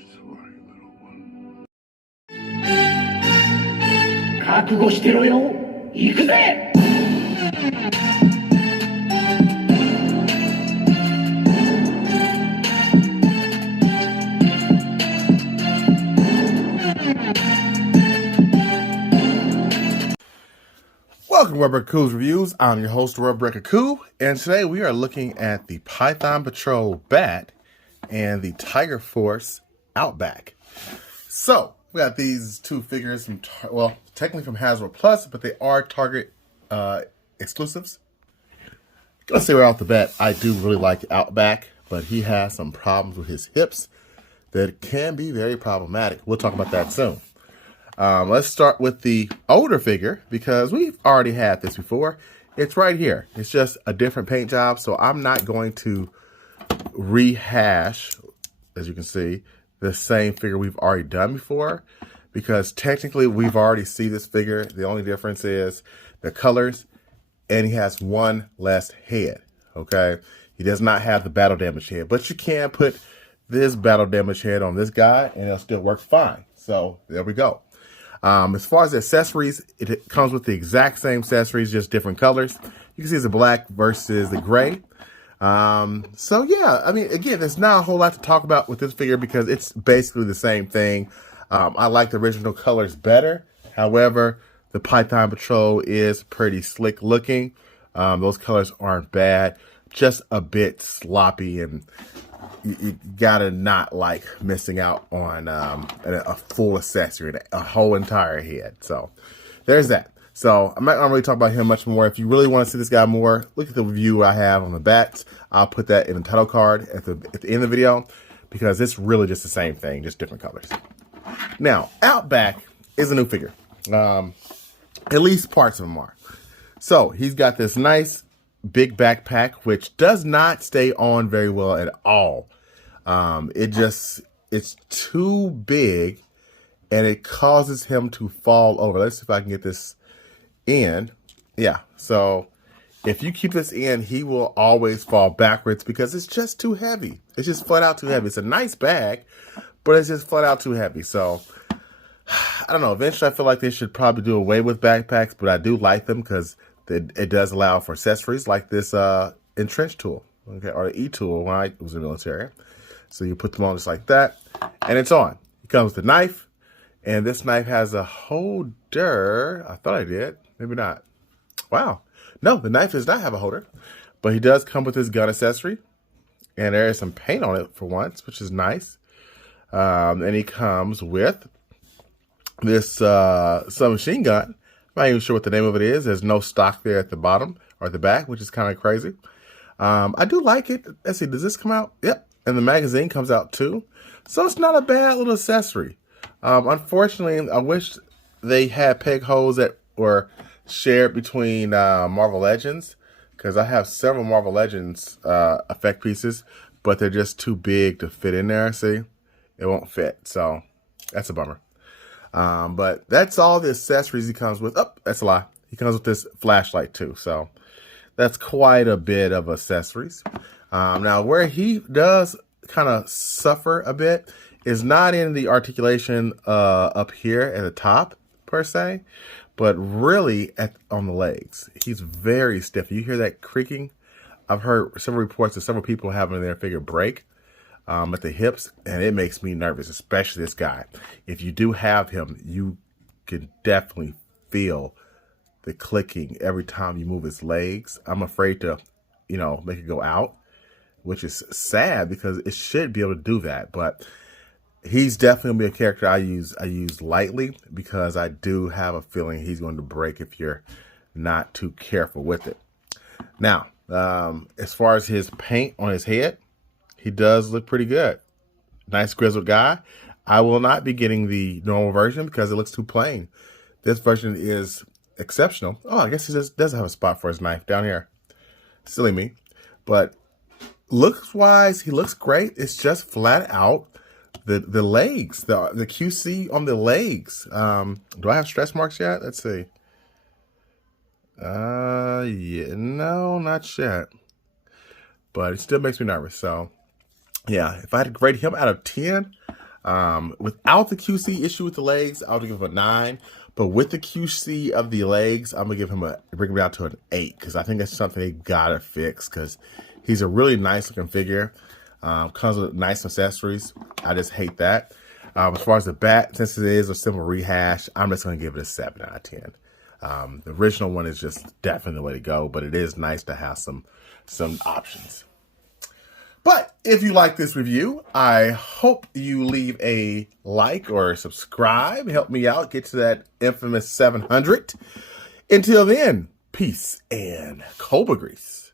Sorry, little one. 覚悟してろよ。行くぜ。Welcome to Outback Cool's Reviews. I'm your host, Outback Cool, and today we are looking at the Python Patrol B.A.T and the Tiger Force Outback. So, we got these two figures from, technically from Hasbro Plus, but they are Target exclusives. Let's say right off the bat, I do really like Outback, but he has some problems with his hips that can be very problematic. We'll talk about that soon. Let's start with the older figure because we've already had this before. It's right here. It's just a different paint job, so I'm not going to rehash, as you can see, the same figure we've already done before because technically we've already seen this figure. The only difference is the colors, and he has one less head, okay? He does not have the battle damage head, but you can put this battle damage head on this guy and it'll still work fine. So there we go. As far as the accessories, it comes with the exact same accessories, just different colors. You can see it's the black versus the gray. So yeah, I mean, again, there's not a whole lot to talk about with this figure because it's basically the same thing. I like the original colors better. However, the Python Patrol is pretty slick looking. Those colors aren't bad, just a bit sloppy, and you gotta not like missing out on a full accessory, a whole entire head. So there's that. So I'm not gonna really talk about him much more. If you really want to see this guy more, look at the review I have on the bats. I'll put that in the title card at the end of the video because it's really just the same thing, just different colors. Now, Outback is a new figure. At least parts of them are. So he's got this nice big backpack, which does not stay on very well at all. It's too big and it causes him to fall over. Let's see if I can get this in. Yeah. So if you keep this in, he will always fall backwards because it's just too heavy. It's just flat out too heavy. It's a nice bag, but it's just flat out too heavy. So I don't know. Eventually I feel like they should probably do away with backpacks, but I do like them because it does allow for accessories like this entrench tool, okay, or the E-tool when I was in the military. So you put them on just like that, and it's on. It comes with a knife, and this knife has a holder. I thought I did. Maybe not. Wow. No, the knife does not have a holder, but he does come with his gun accessory, and there is some paint on it for once, which is nice. And he comes with this submachine gun. I'm not even sure what the name of it is. There's no stock there at the bottom or at the back, which is kind of crazy. I do like it. Let's see, does this come out? Yep. And the magazine comes out too. So it's not a bad little accessory. Unfortunately, I wish they had peg holes that were shared between Marvel Legends, because I have several Marvel Legends effect pieces, but they're just too big to fit in there. See, it won't fit. So that's a bummer. But that's all the accessories he comes with. Oh, that's a lie. He comes with this flashlight too. So that's quite a bit of accessories. Now where he does kind of suffer a bit is not in the articulation up here at the top per se, but really on the legs. He's very stiff. You hear that creaking? I've heard several reports of several people having their figure break at the hips, and it makes me nervous, especially this guy. If you do have him, you can definitely feel the clicking every time you move his legs. I'm afraid to, make it go out, which is sad because it should be able to do that. But he's definitely gonna be a character I use lightly because I do have a feeling he's going to break if you're not too careful with it. Now, as far as his paint on his head, he does look pretty good. Nice grizzled guy. I will not be getting the normal version because it looks too plain. This version is exceptional. Oh, I guess he just does have a spot for his knife down here. Silly me. But looks wise, he looks great. It's just flat out the legs, the QC on the legs. Do I have stretch marks yet? Let's see. Yeah, no, not yet. But it still makes me nervous. So yeah, if I had to grade him out of 10, Without the QC issue with the legs, I would give him a 9. But with the QC of the legs, I'm gonna bring him down to an 8 because I think that's something they gotta fix because he's a really nice looking figure. Comes with nice accessories. I just hate that. As far as the bat, since it is a simple rehash, I'm just gonna give it a 7 out of 10. The original one is just definitely the way to go, but it is nice to have some options. But if you like this review, I hope you leave a like or subscribe. Help me out, get to that infamous 700. Until then, peace and Cobra grease.